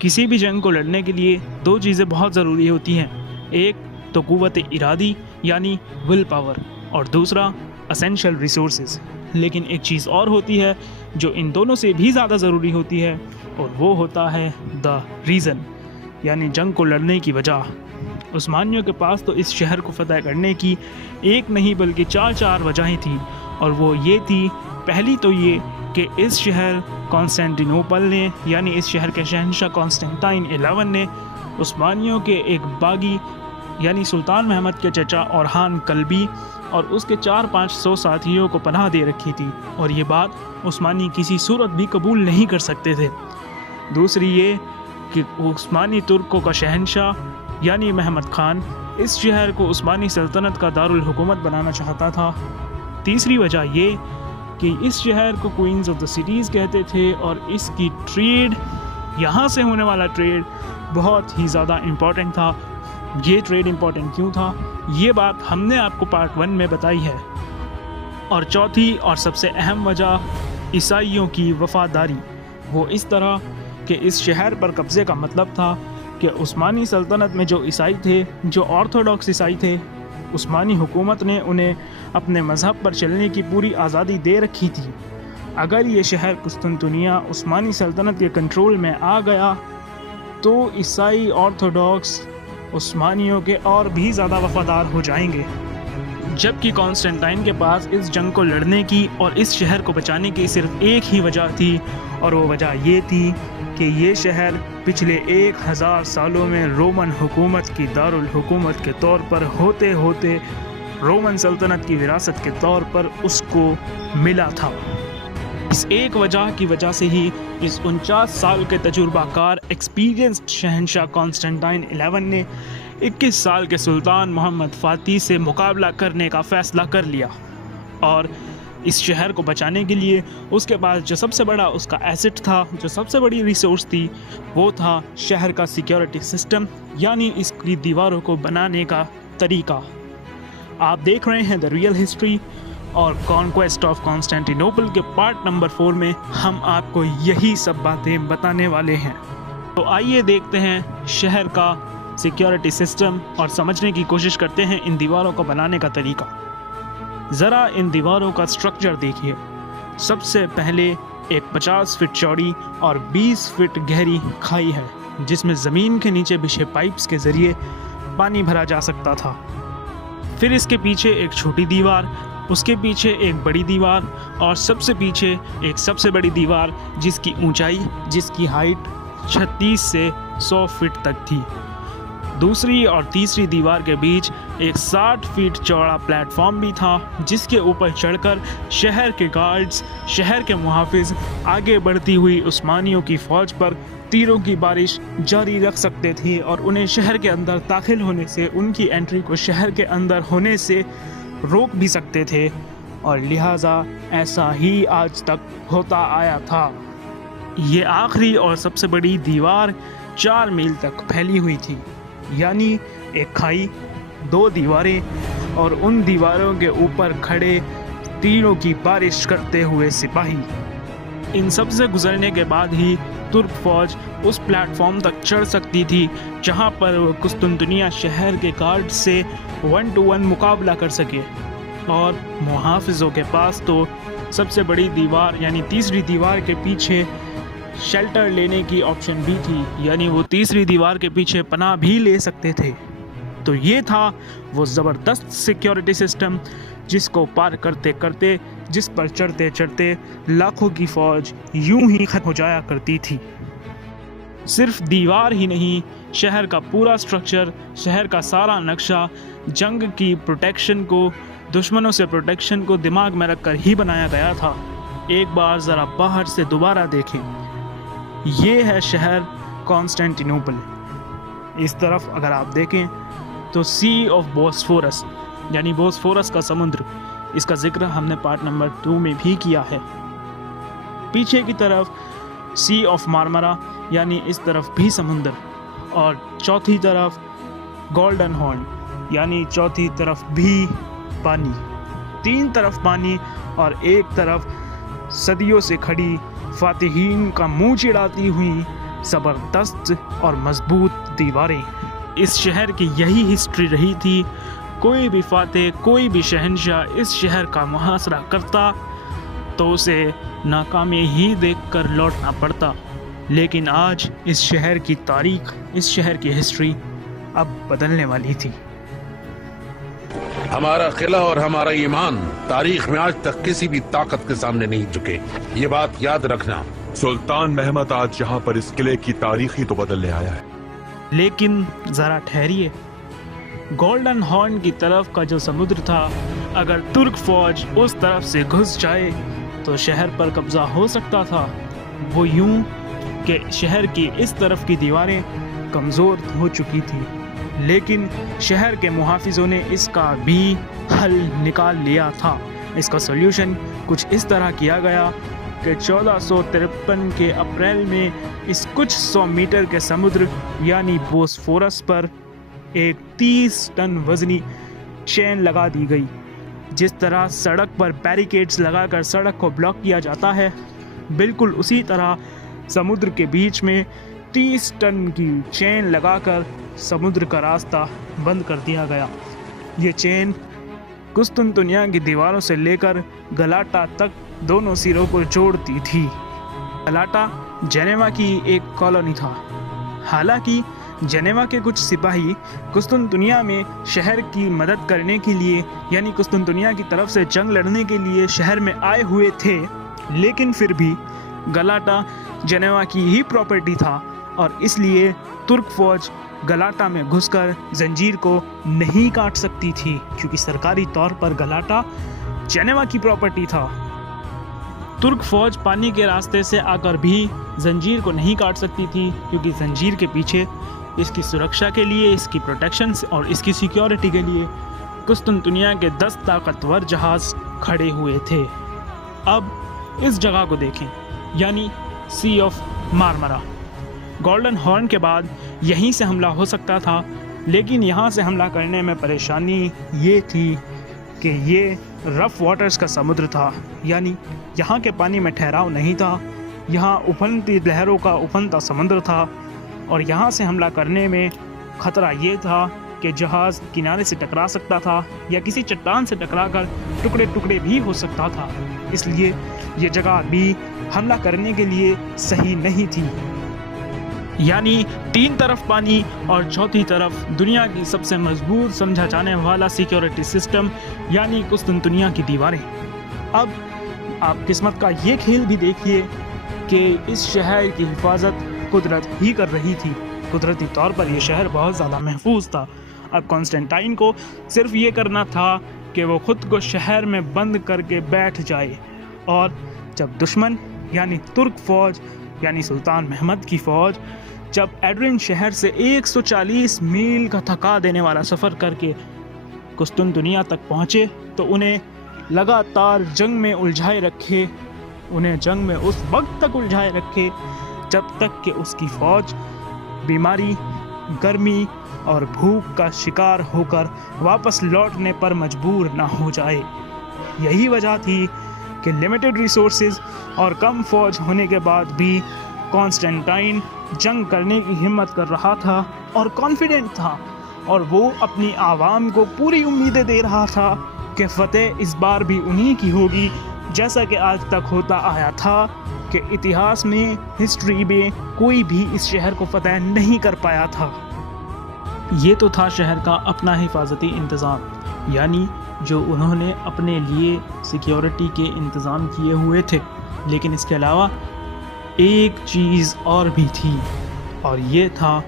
किसी भी जंग को लड़ने के लिए दो चीज़ें बहुत ज़रूरी होती हैं। एक तो क़ुव्वत इरादी यानी विल पावर, और दूसरा असेंशियल रिसोर्सेज। लेकिन एक चीज़ और होती है जो इन दोनों से भी ज़्यादा ज़रूरी होती है, और वो होता है द रीज़न, यानी जंग को लड़ने की वजह। उस्मानियों के पास तो इस शहर को फ़तह करने की एक नहीं बल्कि चार वजहें थीं, और वो ये थी, पहली तो ये कि इस शहर कॉन्स्टेंटिनोपल ने यानी इस शहर के शहंशाह कॉन्स्टेंटाइन 11 ने उस्मानियों के एक बागी यानी सुल्तान महमद के चचा औरहान कल्बी और उसके 400-500 साथियों को पनाह दे रखी थी, और ये बात उस्मानी किसी सूरत भी कबूल नहीं कर सकते थे। दूसरी ये कि उस्मानी तुर्कों का शहंशाह यानी महमद खान इस शहर को उस्मानी सल्तनत का दारुल हुकूमत बनाना चाहता था। तीसरी वजह ये कि इस शहर को क्वींस ऑफ द सिटीज़ कहते थे, और इसकी ट्रेड, यहाँ से होने वाला ट्रेड बहुत ही ज़्यादा इम्पॉर्टेंट था। ये ट्रेड इम्पॉर्टेंट क्यों था, ये बात हमने आपको पार्ट 1 में बताई है। और चौथी और सबसे अहम वजह ईसाइयों की वफादारी। वो इस तरह कि इस शहर पर कब्ज़े का मतलब था कि उस्मानी सल्तनत में जो ईसाई थे, जो ऑर्थोडॉक्स ईसाई थे, उस्मानी हुकूमत ने उन्हें अपने मज़हब पर चलने की पूरी आज़ादी दे रखी थी। अगर ये शहर कुस्तुनतुनिया उस्मानी सल्तनत के कंट्रोल में आ गया तो ईसाई ऑर्थोडॉक्स उस्मानियों के और भी ज़्यादा वफादार हो जाएंगे। जबकि कॉन्स्टेंटाइन के पास इस जंग को लड़ने की और इस शहर को बचाने की सिर्फ एक ही वजह थी, और वो वजह ये थी कि ये शहर पिछले 1000 सालों में रोमन हुकूमत की दारुल हुकूमत के तौर पर होते होते रोमन सल्तनत की विरासत के तौर पर उसको मिला था। इस एक वजह की वजह से ही इस 49 साल के तजुर्बाकार एक्सपीरियंस्ड शहंशाह कॉन्स्टेंटाइन 11 ने 21 साल के सुल्तान मोहम्मद फ़ातिह से मुकाबला करने का फ़ैसला कर लिया। और इस शहर को बचाने के लिए उसके पास जो सबसे बड़ा उसका एसेट था, जो सबसे बड़ी रिसोर्स थी, वो था शहर का सिक्योरिटी सिस्टम, यानी इसकी दीवारों को बनाने का तरीका। आप देख रहे हैं द रियल हिस्ट्री, और कॉन्क्वेस्ट ऑफ कॉन्स्टेंटिनोपल के पार्ट नंबर 4 में हम आपको यही सब बातें बताने वाले हैं। तो आइए देखते हैं शहर का सिक्योरिटी सिस्टम और समझने की कोशिश करते हैं इन दीवारों को बनाने का तरीका। ज़रा इन दीवारों का स्ट्रक्चर देखिए। सबसे पहले एक 50 फीट चौड़ी और 20 फीट गहरी खाई है, जिसमें ज़मीन के नीचे बिछे पाइप्स के ज़रिए पानी भरा जा सकता था। फिर इसके पीछे एक छोटी दीवार, उसके पीछे एक बड़ी दीवार, और सबसे पीछे एक सबसे बड़ी दीवार जिसकी ऊंचाई, जिसकी हाइट 36 से 100 फीट तक थी। दूसरी और तीसरी दीवार के बीच एक 60 फीट चौड़ा प्लेटफॉर्म भी था, जिसके ऊपर चढ़कर शहर के गार्ड्स, शहर के मुहाफिज आगे बढ़ती हुई उस्मानियों की फ़ौज पर तीरों की बारिश जारी रख सकते थे, और उन्हें शहर के अंदर दाखिल होने से, उनकी एंट्री को शहर के अंदर होने से रोक भी सकते थे। और लिहाजा ऐसा ही आज तक होता आया था। ये आखिरी और सबसे बड़ी दीवार 4 मील तक फैली हुई थी, यानी एक खाई, 2 दीवारें और उन दीवारों के ऊपर खड़े तीरों की बारिश करते हुए सिपाही। इन सब से गुजरने के बाद ही तुर्क फौज उस प्लेटफॉर्म तक चढ़ सकती थी, जहां पर वो कुस्तुनतुनिया शहर के गार्ड से 1 to 1 मुकाबला कर सके। और मुहाफिजों के पास तो सबसे बड़ी दीवार यानी तीसरी दीवार के पीछे शेल्टर लेने की ऑप्शन भी थी, यानी वो तीसरी दीवार के पीछे पनाह भी ले सकते थे। तो ये था वो ज़बरदस्त सिक्योरिटी सिस्टम, जिसको पार करते करते, जिस पर चढ़ते चढ़ते लाखों की फ़ौज यूं ही खत्म हो जाया करती थी। सिर्फ दीवार ही नहीं, शहर का पूरा स्ट्रक्चर, शहर का सारा नक्शा जंग की प्रोटेक्शन को, दुश्मनों से प्रोटेक्शन को दिमाग में रखकर ही बनाया गया था। एक बार ज़रा बाहर से दोबारा देखें। ये है शहर कॉन्स्टेंटिनोपल। इस तरफ अगर आप देखें तो सी ऑफ बोस्फोरस यानी बोस्फोरस का समुद्र, इसका जिक्र हमने पार्ट नंबर 2 में भी किया है। पीछे की तरफ सी ऑफ मार्मरा यानी इस तरफ भी समुंदर, और चौथी तरफ गोल्डन हॉर्न यानी चौथी तरफ भी पानी। 3 तरफ पानी और एक तरफ सदियों से खड़ी फातिहीन का मुंह चिढ़ाती हुई ज़बरदस्त और मजबूत दीवारें। इस शहर की यही हिस्ट्री रही थी। कोई भी फातेह, कोई भी शहंशाह इस शहर का मुहासरा करता तो उसे नाकामी ही देखकर लौटना पड़ता। लेकिन आज इस शहर की तारीख, इस शहर की हिस्ट्री अब बदलने वाली थी। हमारा किला और हमारा ईमान तारीख में आज तक किसी भी ताकत के सामने नहीं झुके, ये बात याद रखना। सुल्तान महमद आज यहाँ पर इस किले की तारीख ही तो बदलने आया है। लेकिन ज़रा ठहरिए, गोल्डन हॉर्न की तरफ का जो समुद्र था, अगर तुर्क फौज उस तरफ से घुस जाए तो शहर पर कब्जा हो सकता था। वो यूं कि शहर की इस तरफ की दीवारें कमज़ोर हो चुकी थी, लेकिन शहर के मुहाफिजों ने इसका भी हल निकाल लिया था। इसका सॉल्यूशन कुछ इस तरह किया गया कि 1453 के अप्रैल में इस कुछ 100 मीटर के समुद्र यानी बोस्फोरस पर एक 30 टन वजनी चेन लगा दी गई। जिस तरह सड़क पर बैरिकेड्स लगाकर सड़क को ब्लॉक किया जाता है, बिल्कुल उसी तरह समुद्र के बीच में 30 टन की चेन लगाकर समुद्र का रास्ता बंद कर दिया गया। ये चेन कुस्तुनतुनिया की दीवारों से लेकर गलाटा तक दोनों सिरों को जोड़ती थी। गलाटा जेनेवा की एक कॉलोनी था। हालांकि जेनेवा के कुछ सिपाही कुस्तुनतुनिया में शहर की मदद करने के लिए, यानी कुस्तुनतुनिया की तरफ से जंग लड़ने के लिए शहर में आए हुए थे, लेकिन फिर भी गलाटा जेनेवा की ही प्रॉपर्टी था और इसलिए तुर्क फौज गलाटा में घुसकर जंजीर को नहीं काट सकती थी, क्योंकि सरकारी तौर पर गलाटा जेनेवा की प्रॉपर्टी था। तुर्क फौज पानी के रास्ते से आकर भी जंजीर को नहीं काट सकती थी, क्योंकि जंजीर के पीछे इसकी सुरक्षा के लिए, इसकी प्रोटेक्शन और इसकी सिक्योरिटी के लिए कुस्तुनतुनिया के 10 ताकतवर जहाज खड़े हुए थे। अब इस जगह को देखें, यानी सी ऑफ मारमरा। गोल्डन हॉर्न के बाद यहीं से हमला हो सकता था, लेकिन यहाँ से हमला करने में परेशानी ये थी कि ये रफ़ वाटर्स का समुद्र था, यानी यहाँ के पानी में ठहराव नहीं था। यहाँ उफनती लहरों का उफनता समुद्र था और यहाँ से हमला करने में ख़तरा ये था कि जहाज़ किनारे से टकरा सकता था या किसी चट्टान से टकराकर टुकड़े टुकड़े भी हो सकता था। इसलिए ये जगह भी हमला करने के लिए सही नहीं थी। यानी 3 तरफ पानी और चौथी तरफ दुनिया की सबसे मजबूत समझा जाने वाला सिक्योरिटी सिस्टम, यानी कुस्तुनतुनिया की दीवारें। अब आप किस्मत का ये खेल भी देखिए कि इस शहर की हिफाजत कुदरत ही कर रही थी। कुदरती तौर पर यह शहर बहुत ज़्यादा महफूज था। अब कॉन्स्टेंटाइन को सिर्फ ये करना था कि वो ख़ुद को शहर में बंद करके बैठ जाए, और जब दुश्मन यानी तुर्क फ़ौज यानी सुल्तान महमद की फ़ौज जब एड्रिन शहर से 140 मील का थका देने वाला सफ़र करके कुस्तुनतुनिया तक पहुँचे, तो उन्हें लगातार जंग में उलझाए रखे, उन्हें जंग में उस वक्त तक उलझाए रखे जब तक कि उसकी फ़ौज बीमारी, गर्मी और भूख का शिकार होकर वापस लौटने पर मजबूर ना हो जाए। यही वजह थी कि लिमिटेड रिसोर्सेज और कम फ़ौज होने के बाद भी कॉन्स्टेंटाइन जंग करने की हिम्मत कर रहा था और कॉन्फिडेंट था, और वो अपनी आवाम को पूरी उम्मीदें दे रहा था कि फ़तेह इस बार भी उन्हीं की होगी, जैसा कि आज तक होता आया था कि इतिहास में, हिस्ट्री में कोई भी इस शहर को फतेह नहीं कर पाया था। ये तो था शहर का अपना हिफाजती इंतज़ाम, यानी जो उन्होंने अपने लिए सिक्योरिटी के इंतज़ाम किए हुए थे। लेकिन इसके अलावा एक चीज़ और भी थी, और ये था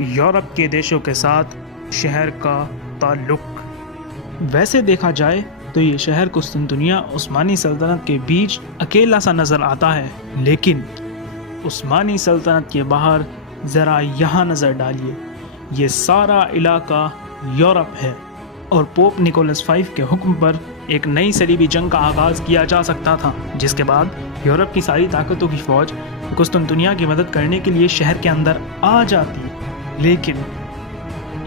यूरोप के देशों के साथ शहर का ताल्लुक़। वैसे देखा जाए तो ये शहर कुस्तुनतुनिया उस्मानी सल्तनत के बीच अकेला सा नज़र आता है, लेकिन उस्मानी सल्तनत के बाहर ज़रा यहाँ नज़र डालिए, ये सारा इलाका यूरोप है, और पोप निकोलस V के हुक्म पर एक नई सलीबी जंग का आगाज़ किया जा सकता था, जिसके बाद यूरोप की सारी ताकतों की फ़ौज कुस्तुनतुनिया की मदद करने के लिए शहर के अंदर आ जाती। लेकिन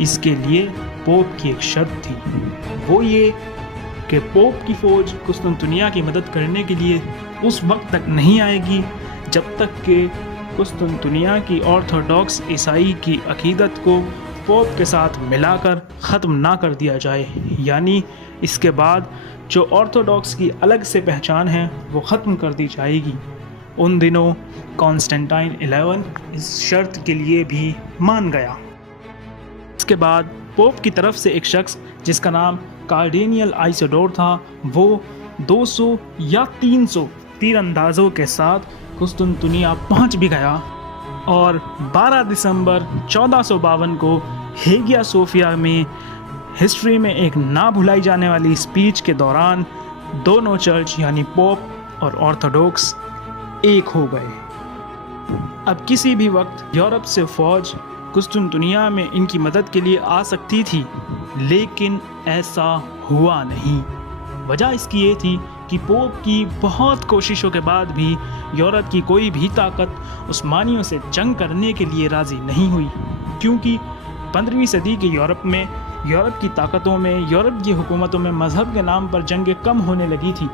इसके लिए पोप की एक शर्त थी, वो ये कि पोप की फ़ौज कुस्तुनतुनिया की मदद करने के लिए उस वक्त तक नहीं आएगी जब तक कि कुस्तुनतुनिया की ऑर्थोडॉक्स ईसाई की अकीदत को पोप के साथ मिलाकर ख़त्म ना कर दिया जाए, यानी इसके बाद जो ऑर्थोडॉक्स की अलग से पहचान है वो ख़त्म कर दी जाएगी। उन दिनों कॉन्स्टेंटाइन 11 इस शर्त के लिए भी मान गया। इसके बाद पोप की तरफ से एक शख्स जिसका नाम कार्डिनियल आइसोडोर था, वो 200 या 300 तीरंदाजों के साथ कुस्तुनतुनिया पहुंच भी गया और 12 दिसंबर 1452 को हेगिया सोफिया में हिस्ट्री में एक ना भुलाई जाने वाली स्पीच के दौरान दोनों चर्च यानी पोप और ऑर्थोडॉक्स एक हो गए। अब किसी भी वक्त यूरोप से फौज कुस्तुनतुनिया में इनकी मदद के लिए आ सकती थी, लेकिन ऐसा हुआ नहीं। वजह इसकी ये थी कि पोप की बहुत कोशिशों के बाद भी यूरोप की कोई भी ताकत उस्मानियों से जंग करने के लिए राज़ी नहीं हुई, क्योंकि 15वीं सदी के यूरोप में यूरोप की ताकतों में, यूरोप की हुकूमतों में मज़हब के नाम पर जंगें कम होने लगी थी।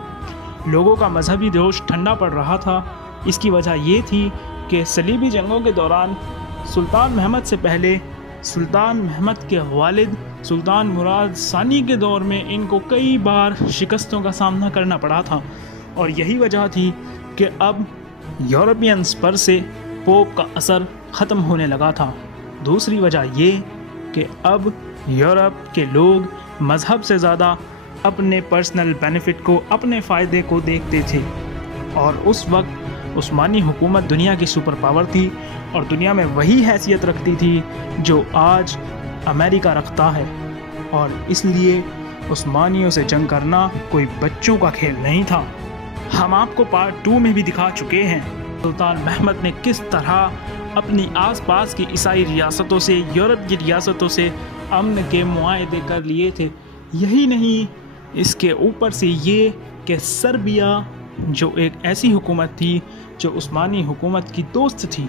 लोगों का मजहबी जोश ठंडा पड़ रहा था। इसकी वजह ये थी कि सलीबी जंगों के दौरान सुल्तान महमद से पहले सुल्तान महमद के वालिद सुल्तान मुराद सानी के दौर में इनको कई बार शिकस्तों का सामना करना पड़ा था, और यही वजह थी कि अब यूरोपियंस पर से पोप का असर ख़त्म होने लगा था। दूसरी वजह ये कि अब यूरोप के लोग मज़हब से ज़्यादा अपने पर्सनल बेनिफिट को, अपने फ़ायदे को देखते थे, और उस वक्त उस्मानी हुकूमत दुनिया की सुपर पावर थी और दुनिया में वही हैसियत रखती थी जो आज अमेरिका रखता है, और इसलिए उस्मानियों से जंग करना कोई बच्चों का खेल नहीं था। हम आपको पार्ट 2 में भी दिखा चुके हैं सुल्तान महमद ने किस तरह अपनी आसपास की ईसाई रियासतों से, यूरोप की रियासतों से अमन के मुआहदे कर लिए थे। यही नहीं, इसके ऊपर से ये कि सर्बिया जो एक ऐसी हुकूमत थी जो उस्मानी हुकूमत की दोस्त थी,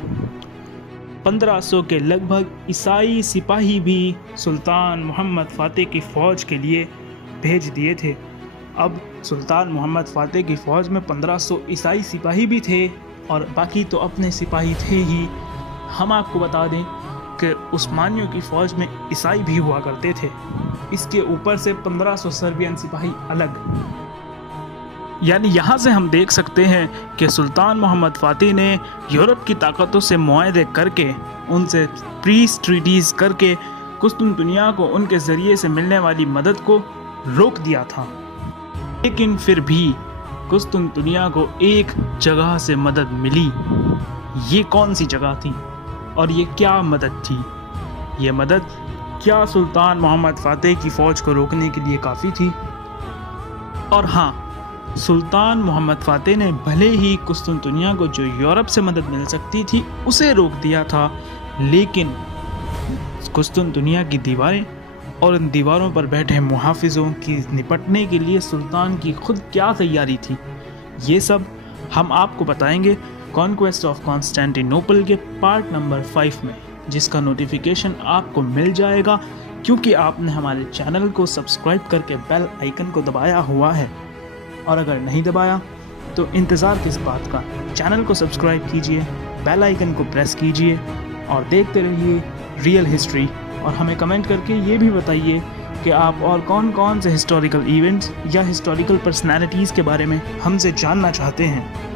1500 के लगभग ईसाई सिपाही भी सुल्तान मोहम्मद फ़ातिह की फ़ौज के लिए भेज दिए थे। अब सुल्तान मोहम्मद फ़ातिह की फ़ौज में 1500 ईसाई सिपाही भी थे और बाकी तो अपने सिपाही थे ही। हम आपको बता दें कि उस्मानियों की फ़ौज में ईसाई भी हुआ करते थे। इसके ऊपर से 1500 सर्बियन सिपाही अलग। यानी यहाँ से हम देख सकते हैं कि सुल्तान मोहम्मद फ़ातिह ने यूरोप की ताकतों से मुआहदे करके, उनसे पीस ट्रीटीज़ करके कुस्तुनतुनिया को उनके ज़रिए से मिलने वाली मदद को रोक दिया था। लेकिन फिर भी कुस्तुनतुनिया को एक जगह से मदद मिली। ये कौन सी जगह थी और ये क्या मदद थी? ये मदद क्या सुल्तान मोहम्मद फ़ातिह की फ़ौज को रोकने के लिए काफ़ी थी? और हाँ, सुल्तान मोहम्मद फ़ातिह ने भले ही कुस्तुनतुनिया को जो यूरोप से मदद मिल सकती थी उसे रोक दिया था, लेकिन कुस्तुनतुनिया की दीवारें और इन दीवारों पर बैठे मुहाफिजों की निपटने के लिए सुल्तान की खुद क्या तैयारी थी, ये सब हम आपको बताएंगे कॉन्क्वेस्ट ऑफ कॉन्स्टेंटिनोपल के पार्ट नंबर 5 में, जिसका नोटिफिकेशन आपको मिल जाएगा क्योंकि आपने हमारे चैनल को सब्सक्राइब करके बेल आइकन को दबाया हुआ है। और अगर नहीं दबाया तो इंतज़ार किस बात का, चैनल को सब्सक्राइब कीजिए, बेल आइकन को प्रेस कीजिए और देखते रहिए रियल हिस्ट्री। और हमें कमेंट करके ये भी बताइए कि आप और कौन कौन से हिस्टोरिकल इवेंट्स या हिस्टोरिकल पर्सनैलिटीज़ के बारे में हमसे जानना चाहते हैं।